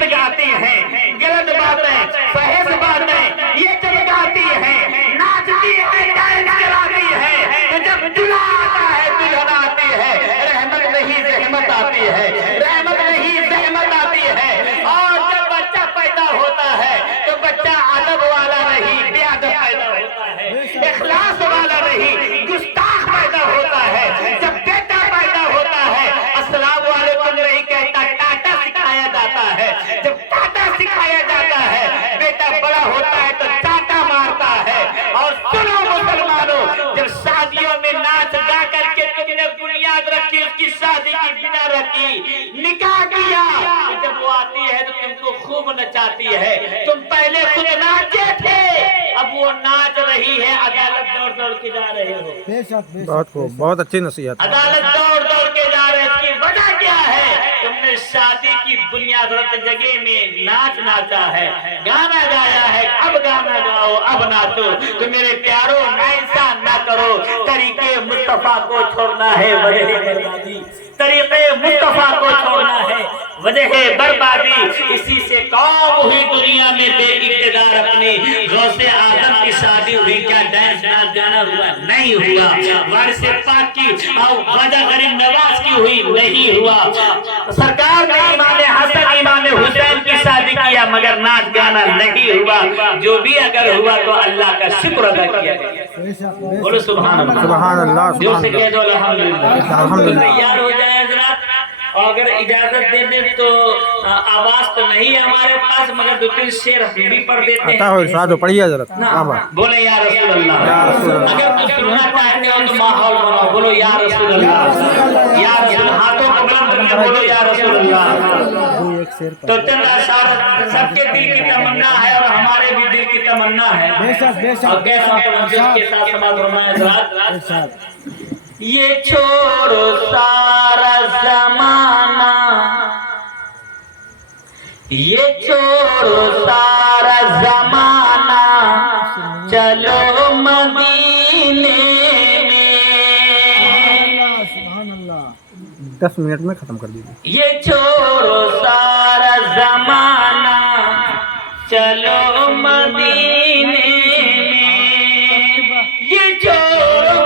گیت گاتی ہیں، غلط باتیں فحش باتیں یہ جب گاتی ہیں، ناچتی ہے، ڈانس کراتی ہے، جب دلہا آتا ہے دلہن آتی ہے، رحمت نہیں زحمت آتی ہے، رحمت نہیں زحمت آتی ہے۔ اور جب بچہ پیدا ہوتا ہے تو بچہ ادب والا نہیں بے ادب پیدا ہوتا ہے، اخلاص والا نہیں گستاخ پیدا ہوتا ہے۔ جب بیٹا پیدا ہوتا ہے السلام علیکم نہیں کہتا، ٹاٹا سکھایا جاتا ہے۔ جب ٹاٹا سکھایا جاتا ہے بیٹا بڑا ہوتا ہے تو ٹاٹا مارتا ہے۔ اور سنو مسلمانوں، جب شادیوں میں ناچ گا کر کے تم نے بنیاد رکھی، اس کی شادی کی بنا رکھی، نکاح کیا، جب وہ آتی ہے تو تم کو خوب نچاتی ہے۔ تم پہلے خود ناچے تھے، اب وہ ناچ رہی ہے، عدالت دوڑ دوڑ کے جا رہے ہو۔ بہت خوب، بہت اچھی نصیحت۔ عدالت دوڑ دوڑ کے جا رہے، اس کی وجہ کیا ہے؟ تم نے شادی کی بنیاد رکھ جگہ میں ناچ ناچا ہے، گانا گایا ہے، اب گانا گاؤ، اب ناچو۔ تو میرے پیاروں ایسا نہ کرو، طریقے مصطفیٰ کو چھوڑنا ہے وجہ بربادی، طریقے مصطفیٰ کو چھوڑنا ہے وجہ بربادی۔ اسی سے قوم ہوئی دنیا میں بے اقتدار، اپنی غوث اعظم کی شادی ہوئی، کیا ڈانس ناچ گانا ہوا؟ نہیں ہوا۔ وارث پاک کی اور خواجہ غریب نواز کی ہوئی؟ نہیں ہوا۔ سرکار نے امام حسن امام حسین کی شادی کیا مگر ناچ گانا نہیں ہوا۔ جو بھی اگر ہوا تو اللہ کا شکر ادا کیا۔ بولو سبحان اللہ، سبحان اللہ، جو سبحان سے کہہ اللہ۔ دو الحمدللہ۔ الحمدللہ۔ تیار ہو جائے حضرات، اور اگر اجازت دے دیں تو آواز تو نہیں ہے ہمارے پاس مگر دو تین شعر ہم بھی پڑھ دیتے ہیں۔ عطا ہو ارشاد ہو، پڑھیے حضرت۔ بولے یا رسول اللہ، یا رسول اللہ۔ اگر کچھ سننا چاہتے ہو تو ماحول بناؤ، بولو یا رسول اللہ، یا رسول، ہاتھوں کو بلند کر کے بولو یا رسول اللہ۔ تو چند اشعار سب کے دل کی تمنا ہے اور ہمارے بھی دل کی تمنا ہے، اور کیسا توجہ کے ساتھ سماعت فرمائیں حضرات۔ یہ چھوڑو سارا زمانہ، یہ چھوڑو سارا زمانہ، چلو مدینے میں، 10 منٹ میں ختم کر دیجیے۔ یہ چھوڑو سارا زمانہ، چلو مدینے میں، یہ چھوڑو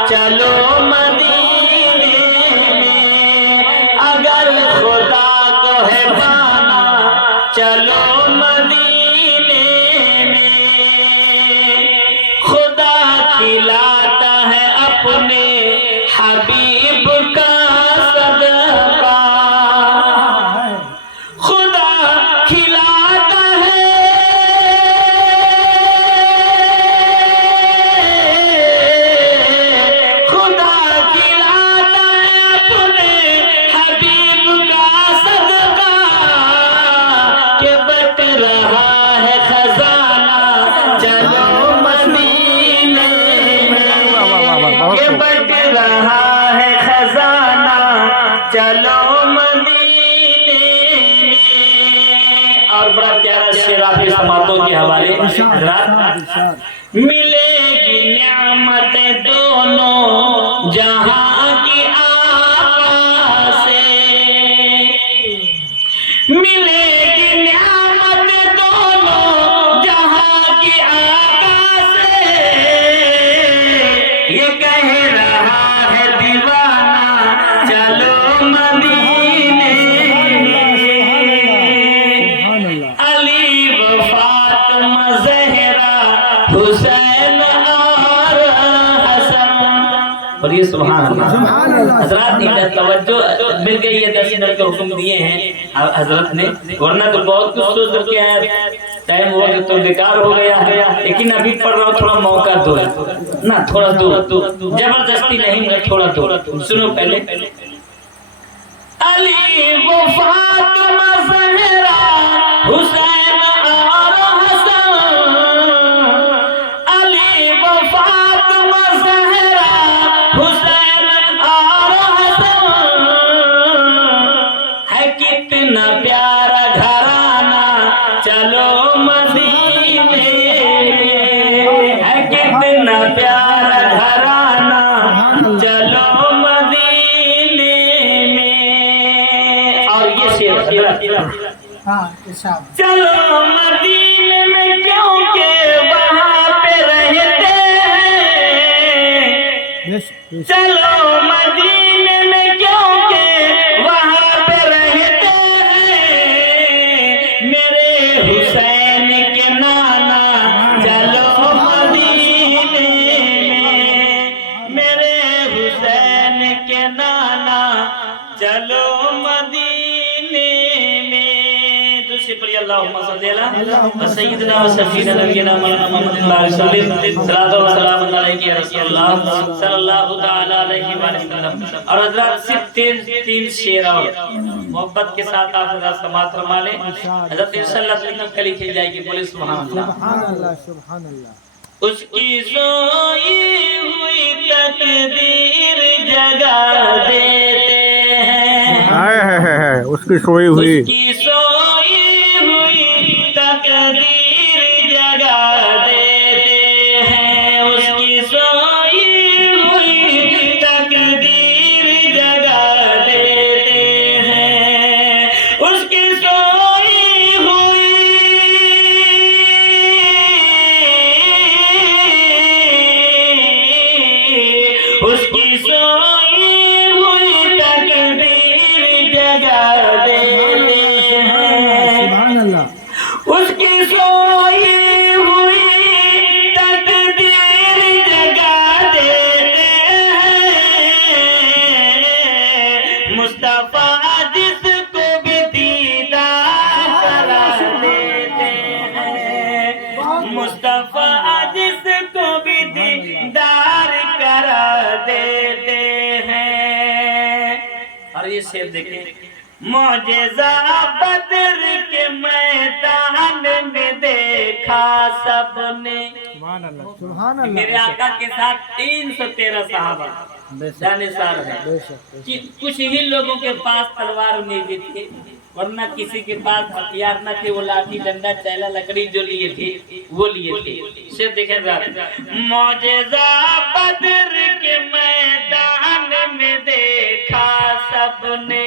چلو مدینے میں، اگر خدا کو ہے پانا چلو مدینے میں، خدا کھلاتا ہے اپنے حبیب کا صدقہ، خدا کھلاتا ہے چلو مدینے میں۔ اور بڑا پیارا شعر آپ کے سماعتوں کے حوالے ملے گی نعمتیں دونوں جہاں کی آقا سے، ملے گی نعمتیں دونوں جہاں کی آقا سے، یہ کہہ رہا ہے دیوانہ چلو مدینے میں، علی و فاطمہ زہرا حسین اور حسن، اور یہ سبحان اللہ۔ حضرات ادھر توجہ مل گئی ہے، 10 منٹ کے حکم دیے ہیں حضرت نے، ورنہ تو بہت کچھ سوچ سکتے ہیں، ٹائم ہوا کہ تو بیکار ہو گیا ہے، لیکن ابھی پڑھ رہا ہوں، تھوڑا موقع دو نا، تھوڑا دو، زبردستی نہیں ہے، تھوڑا دو، سنو پہلے۔ علی و فاطمہ زہرا حسین اور حسن، چلو مدینے میں، ہے کتنا پیارا گھرانہ، چلو مدینے میں۔ اور یہ شعر چلو مدینے میں کیونکہ وہاں پہ رہتے ہیں، چلو مدینے میں کیونکہ وہاں پہ رہتے ہیں، میرے حسین کے نانا چلو مدینے میں، میرے حسین کے نانا چلو مدینے میں۔ دوسری پڑھی اللہم صلی اللہ سیدنا و سفینا نبینا مولانا محمد صلی اللہ علیہ وسلم، صلاۃ و سلام علیک یا رسول اللہ صلی اللہ تعالی علیہ وسلم۔ اور حضرات صرف تین شعر اور محبت کے ساتھ آپ حضرات سماعت فرما لیں۔ حضرت انشاءاللہ تک کلی کھل جائے گی، بولے سبحان اللہ۔ سبحان اللہ۔ اس کی سوئی ہوئی تقدیر جگا دیتے ہیں، اس کی سوئی ہوئی، اس کی سوئی ہوئی تقدیر جگا دیتے ہیں، اس کی سوئی ہوئی تقدیر جگا دیتے ہیں، اس کی سوئی ہوئی، اس کی سوئی ہوئی تقدیر جگا دیتے ہیں، اس کی سوئی ہوئی تقدیر جگا دیتے ہیں، مصطفیٰ جس کو بھی دیدار کرا دیتے ہیں، مصطفیٰ جس کو بھی دیدار کرا دیتے ہیں۔ اور یہ شعر دیکھیں، معجزہ بدر کے میدان میں دیکھا سب نے، سبحان میرے آقا کے ساتھ 313 صحابہ جانثار ہیں، کچھ ہی لوگوں کے پاس تلوار نہیں بھی تھی، ورنہ کسی کے پاس ہتھیار نہ تھے، وہ لاٹھی ڈنڈا چیلا لکڑی جو لیے تھے وہ لیے تھے۔ صرف دیکھیں ذرا، معجزہ بدر کے میدان میں دیکھا سب نے،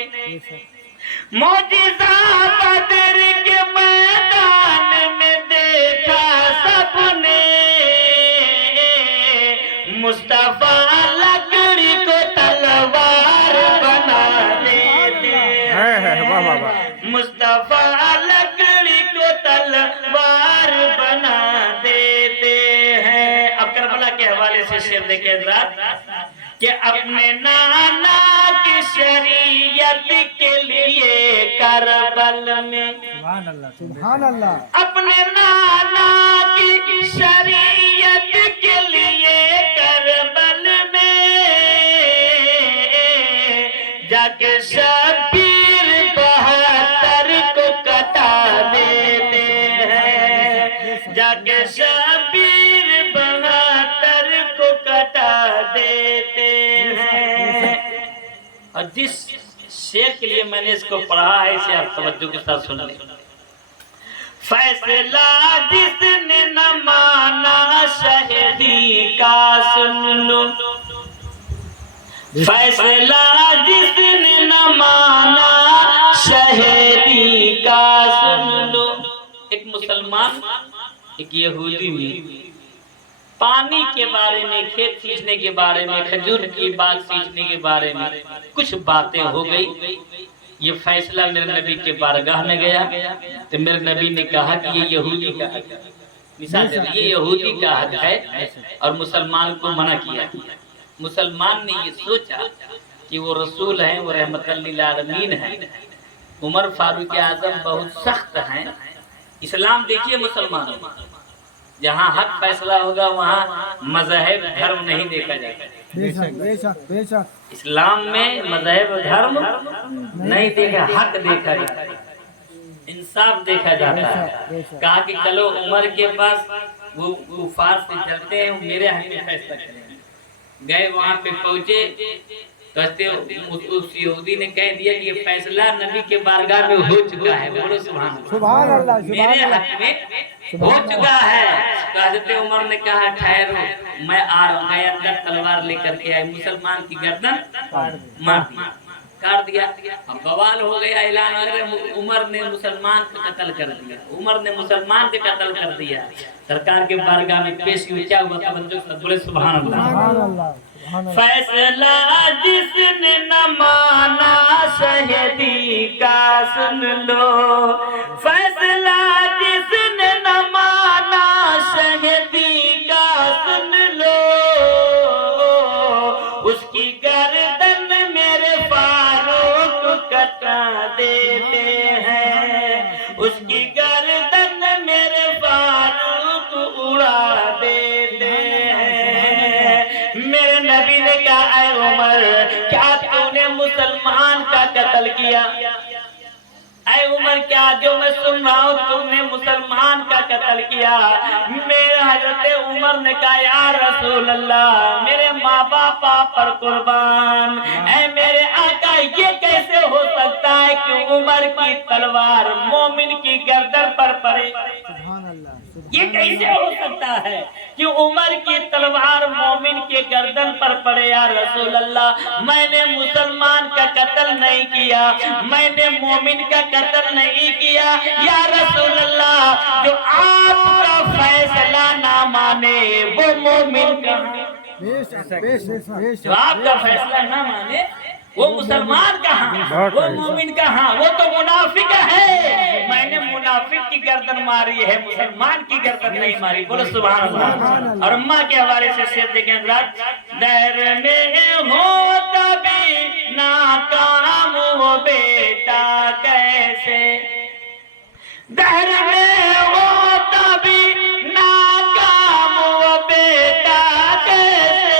معجزہ بدر کے میدان میں دیکھا سب نے، مصطفیٰ لکڑی کو تلوار بنا دیتے ہیں، مصطفیٰ لکڑی کو تلوار بنا دیتے ہیں۔ اب کربلا کے حوالے سے شعر دیکھیں حضرات کہ اپنے نانا کی شریعت کے لیے کربل میں، سبحان اللہ، اپنے نانا کی شریعت کے لیے کربل میں جا کے شبیر 72 کو کٹا دیتے ہیں، جا کے شبیر 72 کو کٹا دیتے ہیں۔ اور جس شعر کے لیے میں نے اس کو پڑھا ہے اسے آپ توجہ کے ساتھ سن لیں۔ فیصلہ جس نے نہ مانا شہدی کا سن لو، فیصلہ جس نے نہ مانا شہدی کا سن لو۔ ایک مسلمان ایک یہودی میں پانی کے بارے میں، کھیت سینچنے کے بارے میں، کھجور کی باغ سینچنے کے بارے میں کچھ باتیں ہو گئی۔ یہ فیصلہ میرے نبی کے بارگاہ میں گیا تو میرے نبی نے کہا کہ یہ یہودی کا حق ہے، مثال دے یہ یہودی کا حق ہے، اور مسلمان کو منع کیا۔ مسلمان نے یہ سوچا کہ وہ رسول ہیں، وہ رحمت للعالمین ہیں، عمر فاروق اعظم بہت سخت ہیں۔ اسلام دیکھیے مسلمانوں، جہاں حق فیصلہ ہوگا وہاں مذہب دھرم نہیں دیکھا جاتا۔ بے شک بے شک بے شک، اسلام میں مذہب دھرم نہیں دیکھا، حق دیکھا جاتا ہے، انصاف دیکھا جاتا ہے۔ کہا کہ چلو عمر کے پاس وہ کفار سے چلتے ہیں، میرے حق میں فیصلہ کریں گے۔ گئے وہاں پہ پہنچے تو اس یہودی نے کہہ دیا کہ یہ فیصلہ نبی کے بارگاہ میں ہو چکا ہے، بولو سبحان اللہ، سبحان اللہ میرے حق میں ہو چکا ہے۔ تو حضرت عمر نے کہا ٹھہرو، میں آ رہا ہوں، اندر تلوار لے کر کے آئے، مسلمان کی گردن کاٹ دیا۔ اب بوال ہو گیا، اعلان ہو گیا، عمر نے مسلمان کا قتل کر دیا، عمر نے مسلمان کا قتل کر دیا۔ سرکار کے بارگاہ میں پیش کیا، کیا ہوا؟ توجہ سے بولے سبحان اللہ۔ سبحان اللہ سبحان اللہ فیصلہ جس نے نہ مانا شہیدی کا سن لو، فیصلہ جس نے نہ مانا شہیدی کا سن لو، اس کی گردن میرے فاروق کٹا دیتے ہیں، اس کی گردن میرے فاروق اڑا دیتے ہیں۔ میرے نبی نے کہا اے عمر، کیا تو نے مسلمان کا قتل کیا؟ اے عمر، کیا جو میں سن رہا ہوں تم نے مسلمان کا قتل کیا؟ میرے حضرت عمر نے کہا یا رسول اللہ، میرے ماں باپ پر قربان، اے میرے آقا، یہ کیسے ہو سکتا ہے کہ عمر کی تلوار مومن کی گردن پر پڑے؟ سبحان اللہ یہ کیسے ہو سکتا ہے کہ عمر کی تلوار مومن کے گردن پر پڑے؟ یا رسول اللہ، میں نے مسلمان کا قتل نہیں کیا، میں نے مومن کا قتل نہیں کیا۔ یا رسول اللہ، جو آپ کا فیصلہ نہ مانے وہ مومن کہاں؟ بے شک بے شک بے جو آپ کا فیصلہ نہ مانے وہ مسلمان کہاں، وہ مومن کہاں؟ وہ تو منافق ہے۔ میں نے منافق کی گردن ماری ہے، مسلمان کی گردن نہیں ماری، بولو سبحان اللہ۔ اور اماں کے حوالے سے شعر دیکھیں حضرات، دہر میں ہو تبھی ناکام وہ بیٹا کیسے، دہر میں ہو تبھی ناکام وہ بیٹا کیسے،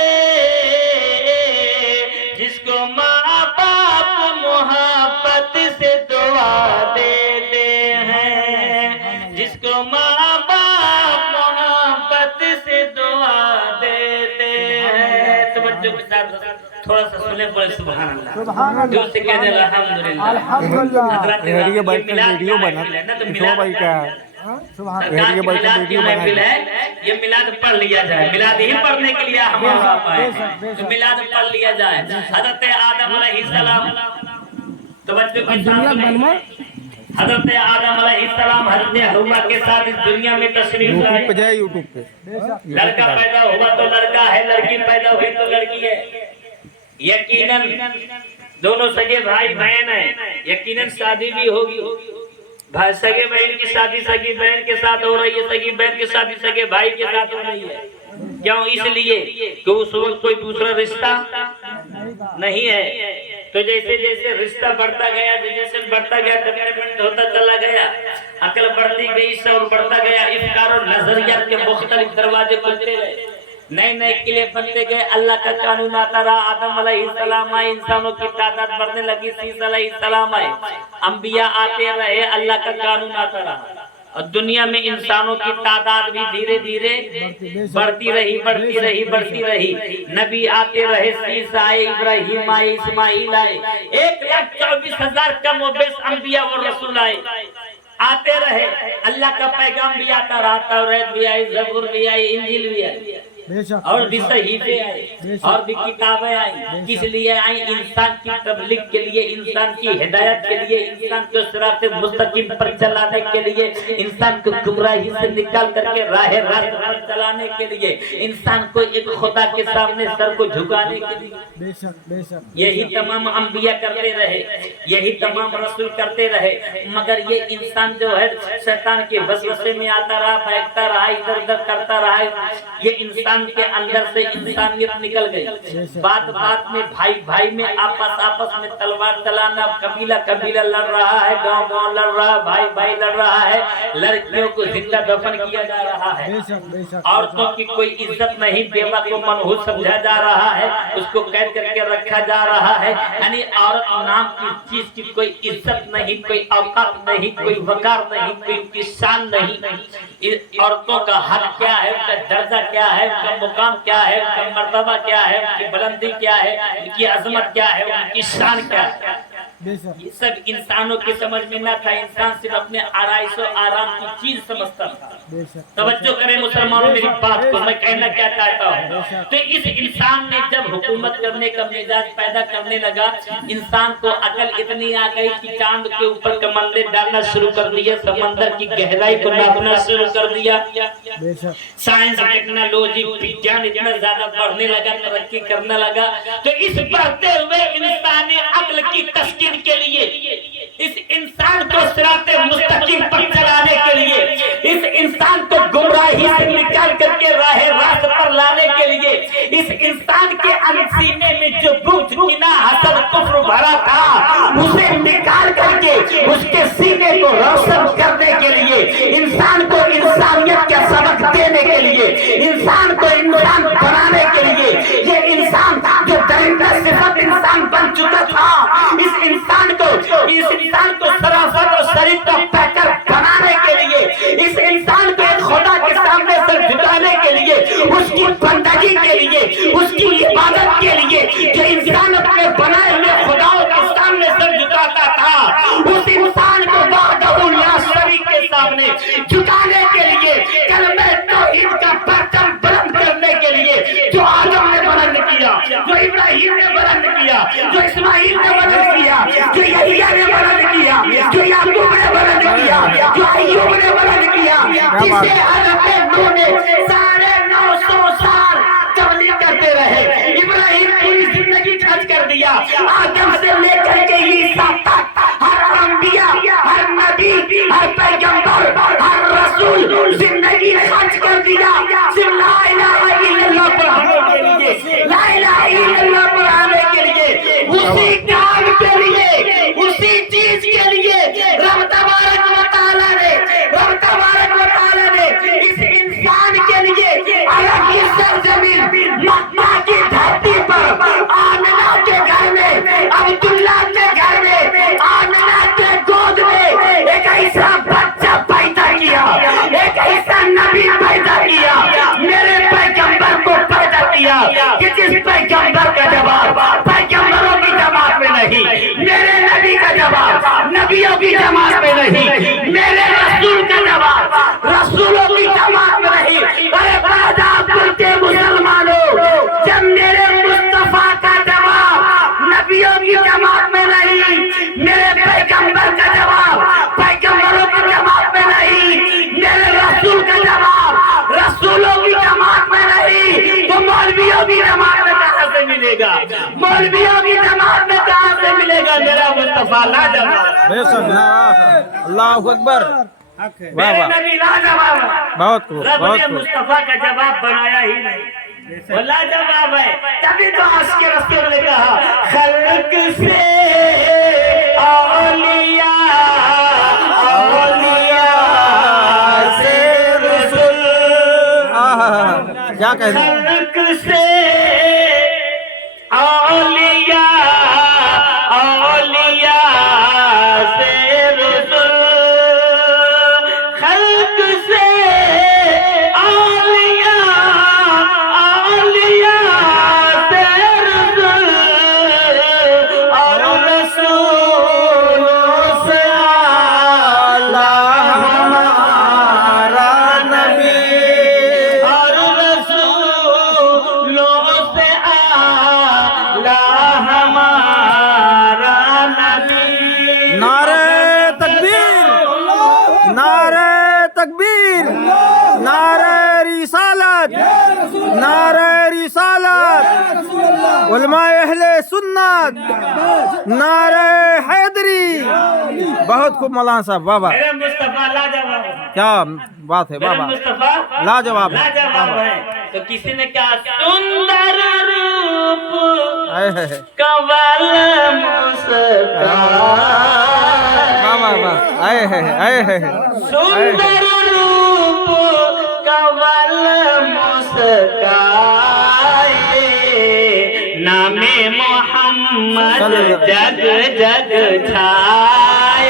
جس کو ماں باپ محبت سے دعا دیتے ہیں، جس کو ماں باپ محبت سے دعا دیتے ہیں۔ توجہ کے ساتھ تھوڑا سا سنیں، بولے سبحان اللہ، سبحان اللہ جو سے کہتے ہیں الحمدللہ۔ الحمدللہ حضرات یہ بھائی کا میلاد ویڈیو کا بنا، محفل ہے نا، تو شو میلاد بھائی کا سبحان اللہ سرکار کی بھائی کا میلاد کی ویڈیو بنا محفل ہے، یہ میلاد پڑھ لیا جائے، میلاد ہی پڑھنے کے لیے ہم وہاں پائے ہیں، تو میلاد پڑھ لیا جائے۔ حضرت آدم علیہ السلام، توجہ کے ساتھ سنیں، حضرت آدم علیہ السلام حضرت حوا کے ساتھ اس دنیا میں تشریف یوٹیوب پہ لائے۔ جائے، یوٹیوب پہ بے شک لڑکا پیدا ہوا تو لڑکا ہے، لڑکی پیدا ہوئی تو لڑکی ہے۔ یقیناً دونوں سگے بھائی بہن ہیں، یقیناً شادی بھی ہوگی، بھائی سگے بہن کی شادی سگی بہن کے ساتھ ہو رہی ہے، سگی بہن کی شادی سگے بھائی کے ساتھ ہو رہی ہے۔ کیوں؟ اس لیے کہ اس وقت کوئی دوسرا رشتہ نہیں ہے۔ تو جیسے جیسے رشتہ بڑھتا گیا، جیسے بڑھتا گیا، ڈیولپمنٹ ہوتا چلا گیا، عقل بڑھتی گئی، شعور بڑھتا گیا، افکار اور نظریات کے مختلف دروازے کھلتے گئے، نئے نئے قلعے بنتے گئے، اللہ کا قانون آتا رہا۔ آدم علیہ السلام آئے، انسانوں کی تعداد بڑھنے لگی، عیسیٰ علیہ السلام آئے، انبیاء آتے رہے، اللہ کا قانون آتا رہا، اور دنیا میں انسانوں کی تعداد بھی دھیرے دھیرے بڑھتی رہی، بڑھتی رہی، بڑھتی رہی۔ نبی آتے رہے، عیسیٰ آئے، ابراہیم آئے، اسماعیل آئے، 1,24,000 کم و بیش انبیاء اور رسول آئے، آتے رہے۔ اللہ کا پیغام بھی آتا رہا، توریت بھی آئی، زبور بھی آئی، انجیل بھی آئی، بے شک اور بھی صحیفے آئے، اور بھی کتابیں آئیں۔ کس لیے آئیں؟ انسان کی تبلیغ کے لیے، انسان کی ہدایت کے لیے، انسان کو صراط مستقیم پر چلانے کے لیے، انسان کو گمراہی سے نکال کر کے راہ راست پر چلانے کے لیے، انسان کو ایک خدا کے سامنے سر کو جھکانے کے لیے۔ بے شک بے شک یہی تمام انبیاء کرتے رہے، یہی تمام رسول کرتے رہے، مگر یہ انسان جو ہے شیطان کے وسوسے میں آتا رہا، بیٹھتا رہا، ادھر ادھر کرتا رہا، یہ انسان کے اندر سے انسانیت نکل گئی۔ بات بات میں بھائی بھائی میں آپس میں تلوار چلانا، قبیلہ قبیلہ لڑ رہا ہے، گاؤں گاؤں لڑ رہا ہے، بھائی بھائی لڑ رہا ہے، لڑکیوں کو زندہ دفن کیا جا رہا ہے، بے شک بے شک عورتوں کی کوئی عزت نہیں، بیوہ کو منحوس سمجھا جا رہا ہے، اس کو قید کر کے رکھا جا رہا ہے، یعنی عورت نام کی چیز کی کوئی عزت نہیں، کوئی اوقات نہیں، کوئی وقار نہیں، کوئی ان کی شان نہیں۔ عورتوں کا حق کیا ہے، ان کا درجہ کیا ہے، ان کا مقام کیا ہے، ان کا مرتبہ کیا ہے، ان کی بلندی کیا ہے، ان کی عظمت کیا ہے، ان کی شان کیا ہے. بے شک یہ سب انسانوں کی سمجھ میں نہ تھا. انسان صرف اپنے آرائش و آرام کی چیز سمجھتا تھا. بے شک توجہ کریں مسلمانوں میری بات کو، میں کہنا کیا چاہتا ہوں. تو اس انسان نے جب حکومت کرنے کا مزاج پیدا کرنے لگا، انسان کو عقل اتنی آ گئی کہ چاند کے اوپر کمندے ڈالنا شروع کر دیا، سمندر کی گہرائی کو ناپنا شروع کر دیا. بے شک سائنس ٹیکنالوجی وگیان اتنا زیادہ بڑھنے لگا، ترقی کرنے لگا. تو اس بڑھتے ہوئے انسانی عقل کی تسکین کے لیے، اس انسان کو صراط مستقیم پر چلانے کے لیے، اس انسان کو گمراہی سے نکال کر کے راہ راست پر لانے کے لیے، اس انسان کے سینے میں جو بغض، کینہ، حسد، کفر بھرا تھا، اسے نکال کر کے اس کے سینے کو روشن کرنے کے لیے، انسان کو انسانیت کا سبق دینے کے لیے، انسان کو انسان بنانے کے لیے، یہ انسان جو درندہ صفت انسان بن چکا تھا، اس انسان کو شرافت اور شریف کا پیکر بنانے کے لیے، اس انسان کو ایک خدا کے سامنے سر جھکانے کے لیے، اس کی بندگی کے لیے، اس کی عبادت کے لیے، جو انسان اپنے بنائے ہوئے خداؤں کے سامنے سر جھکاتا تھا، اس انسان کو وحدہ لا شریک کے سامنے جھکانے کے لیے، کلمہ توحید کا پرچم بلند کرنے کے لیے، جو آدم نے بلند کیا، جو ابراہیم نے بلند کیا، جو اسماعیل نے بلند کیا، جو یحییٰ نے بلند کیا، جو یعقوب نے بلند کیا، جو ایوب نے بلند کیا، جسے حضرت نوح نے 950 سال تبلیغ کرتے رہے. ابراہیم پوری زندگی خرچ کر دیا. آدم سے لے کر کے عیسیٰ تک ہر انبیاء، ہر نبی، ہر پیغمبر، ہر رسول زندگی خرچ کر دیا صرف لا الہ الا اللہ پڑھانے کے لیے، لا الہ الا اللہ پڑھانے کے لیے، اسی کام کے لیے، اسی چیز کے لیے رب تبارک و تعالیٰ نے اس انسان کے لیے عرب کی سرزمین مکہ کی دھرتی پر آمنہ کے گھر میں، عبداللہ کے گھر میں، آمنہ کے گود میں ایک ایسا بچہ پیدا کیا، ایک ایسا نبی پیدا کیا، میرے پیغمبر کو پیدا کیا کہ جس پیغمبر کا جواب پیغمبروں کی جماعت میں نہیں، میرے نبی کا جواب نبیوں کی جماعت میں نہیں، میرے رسول کا جواب رسولوں کی جماعت میں نہیں. ارے باداب کرتے مسلمانوں، جب میرے مصطفیٰ کا جواب نبیوں کی جماعت میں نہیں، میرے پیغمبر کا جواب پیغمبروں کی جماعت میں نہیں، میرے رسول کا جواب رسولوں کی جماعت میں نہیں، تو مولویوں کی جماعت میں کہاں سے ملے گا؟ مولویوں کی جماعت میں کہاں سے ملے گا میرا مصطفیٰ لاجواب؟ بے شک اللہ اکبر. میرے نبی لاجواب ہے. بہت خوب رب بہت نے خوب. مصطفیٰ کا جواب بنایا ہی نہیں، وہ لاجواب ہے. تبھی تو آج کے رسول نے کہا خلق سے اولیاء، اولیاء سے رسول، کیا کہہ رہے ہیں؟ خلق سے اولیاء، اولیاء سے رسول، خلق سے اولیاء، اولیاء سے رسول، اور رسولوں سے اعلیٰ ہمارا نبی، اور رسولوں سے اعلیٰ ہمارا نبی. نعرہ تکبیر، نعرہ تکبیر، نعرہ رسالت، نعرہ رسالت، علماء اہل سنت، نعرہ حیدری. بہت خوب مولانا صاحب. واہ واہ، میرے مصطفیٰ لاجواب ہے. کیا بات ہے. میرے واہ واہ، مصطفیٰ لاجواب ہے. لاجواب ہے. تو کسی نے کہا سندر روپ اے ہے ہے. کنول مسکراہے، واہ واہ واہ، اے ہے ہے، اے ہے ہے. سندر روپ کنول مسکراہے، نام محمد جگ جگ چھائے،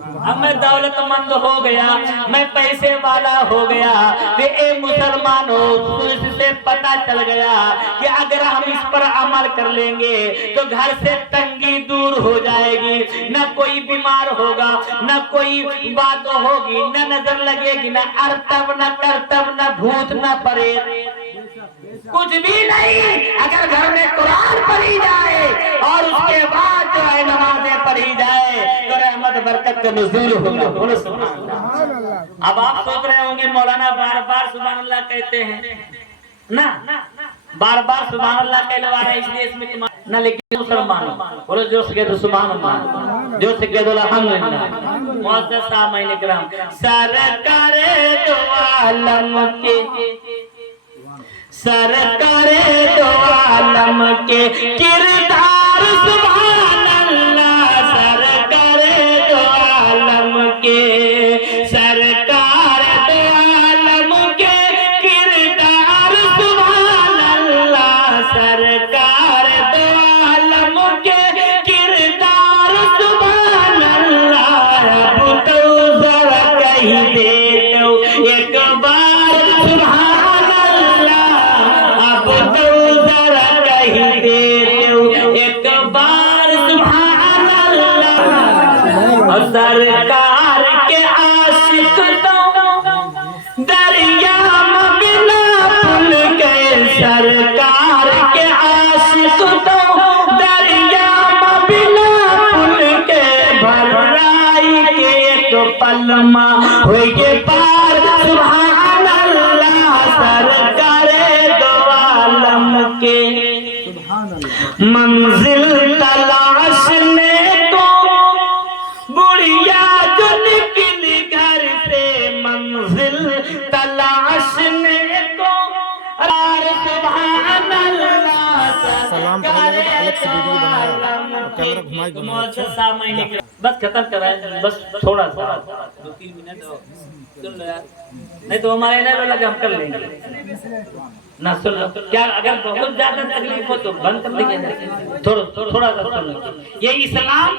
اب میں دولتمند ہو گیا، میں پیسے والا ہو گیا، کہ اے مسلمانوں اس سے پتا چل گیا کہ اگر ہم اس پر عمل کر لیں گے تو گھر سے تنگی دور ہو جائے گی، نہ کوئی بیمار ہوگا، نہ کوئی بات ہوگی، نہ نظر لگے گی، نہ ارتب نہ کرتب نہ بھوت نہ پریت، کچھ بھی نہیں۔ اگر گھر میں قرآن پڑھی جائے اور اس کے بعد جو ہے نمازیں پڑھی جائے تو رحمت برکت کا نزول ہوگا۔ بولو سبحان اللہ۔ اب آپ سوچ رہے ہوں گے مولانا بار بار سبحان اللہ کہتے ہیں نا، بار بار سبحان اللہ کہلوا رہے ہیں اس لیے اس میں نہ، لیکن مسلمانوں بولو جو سے کہہ دو سبحان اللہ، جو سے کہہ دو الحمدللہ۔ معزز سامعین کرام، سرکار دو عالم کے، سرکار دو عالم کے کردار سبحان اللہ، سرکار دو عالم کے، سرکار دو عالم کے کردار سبحان اللہ، سرکار دو عالم کے کردار سبحان اللہ۔ اب تو ذرا کہہ دے تو ایک بار سبحان اللہ، اب تو ذرا کہہ دے تو ایک بار سبحان اللہ۔ اور سرکار کے عاشق تو دریا میں بنا پل گئے، سرکار کے عاشق تو دریا میں بنا پل کے، بھرائی کے ایک پلما ہوئے پار سبحان اللہ، سرکار دو عالم کے۔ منزل تلاشنے کو بڑھیا جو نکلی گھر سے، منزل تلاشنے کو اور سبحان اللہ، سلام کرنے کا الگ سے ویڈیو بنایا اور کیمرہ گھمائی گھمائی۔ بس ختم کرائے، بس تھوڑا سا 2-3 منٹ اور سن لو یار، نہیں تو ہمارے نہیں لگا ہم کر لیں گے نہ۔ سن لو کیا، اگر بہت زیادہ تکلیف ہو تو بند کر دیں، تھوڑا سا سن لو۔ یہ اسلام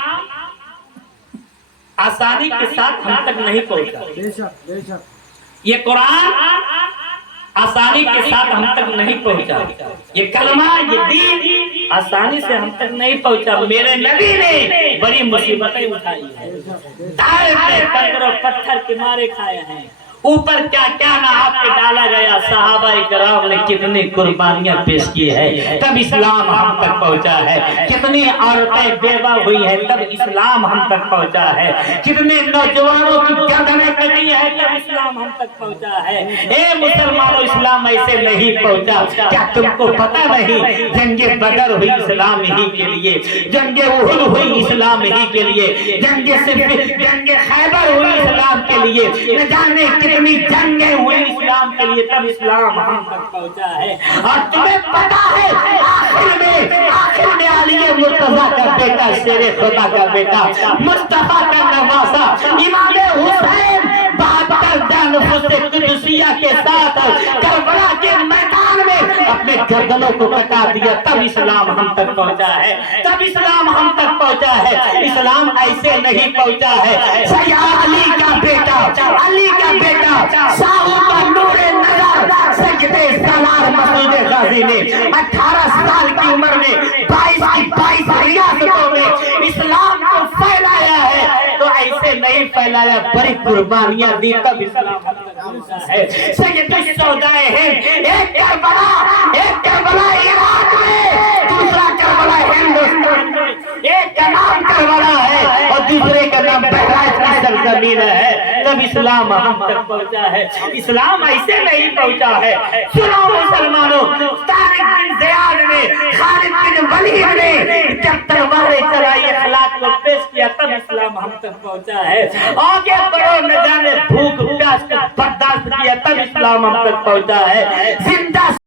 آسانی کے ساتھ ہم تک نہیں پہنچا، یہ قرآن آسانی کے ساتھ ہم تک نہیں پہنچا، یہ کلمہ یہ دین آسانی سے ہم تک نہیں پہنچا۔ میرے نبی نے بڑی مصیبتیں اٹھائی ہیں، دائیں میں کنکر و پتھر کے مارے کھائے ہیں، اوپر کیا کیا نہ آپ پہ ڈالا گیا، صحابہ کرام نے کتنی قربانیاں پیش کی ہے تب اسلام ہم تک پہنچا ہے، کتنی عورتیں بیوہ ہوئی ہیں تب اسلام ہم تک پہنچا ہے، کتنے نوجوانوں کی گردنیں کٹی ہے تب اسلام ہم تک پہنچا ہے۔ اے مسلمانوں، اسلام ایسے نہیں پہنچا، کیا تم کو پتہ نہیں جنگ بدر ہوئی اسلام ہی کے لیے، جنگ احد ہوئی اسلام ہی کے لیے، جنگ خیبر ہوئی اسلام کے لیے، نہ جانے کتنی جنگیں ہوئی اسلام کے لیے تب اسلام ہم تک پہنچا ہے۔ اور تمہیں پتا ہے آخر میں علی مرتضیٰ کا بیٹا، شیر خدا کا بیٹا، مصطفیٰ کا نواسا امام حسین 72 جانفس قدسیہ کے ساتھ کربلا کے میدان میں اپنے گردنوں کو کٹا دیا تب اسلام ہم تک پہنچا ہے، تب اسلام ہم تک پہنچا ہے۔ اسلام ایسے نہیں پہنچا ہے۔ سیدنا علی کا بیٹا، علی کا بیٹا ساہو کا نور نظر سجدے سالار مسعود غازی نے 18 سال کی عمر میں 22 ریاستوں میں اسلام کو پھیلایا ہے، تو ایسے نہیں پھیلایا، بڑی قربانیاں دی تب اسلام ہے۔ سید الشہداء ہند، ایک کربلا عراق میں، دوسرا کربلا ہندوستان میں، ایک کا نام کربلا ہے اور دوسرے کا نام بہرائچ کی سرزمین ہے، تب اسلام ہم تک پہنچا ہے۔ اسلام ایسے نہیں پہنچا ہے۔ سنو مسلمانوں، طارق بن زیاد نے، خالد بن ولید نے جب تلواریں چلائی اخلاق کو پیش کیا تب اسلام ہم تک پہنچا ہے۔ آگے بڑھو، نہ جانے بھوک پیاس کا برداشت کیا تب اسلام ہم تک پہنچا ہے۔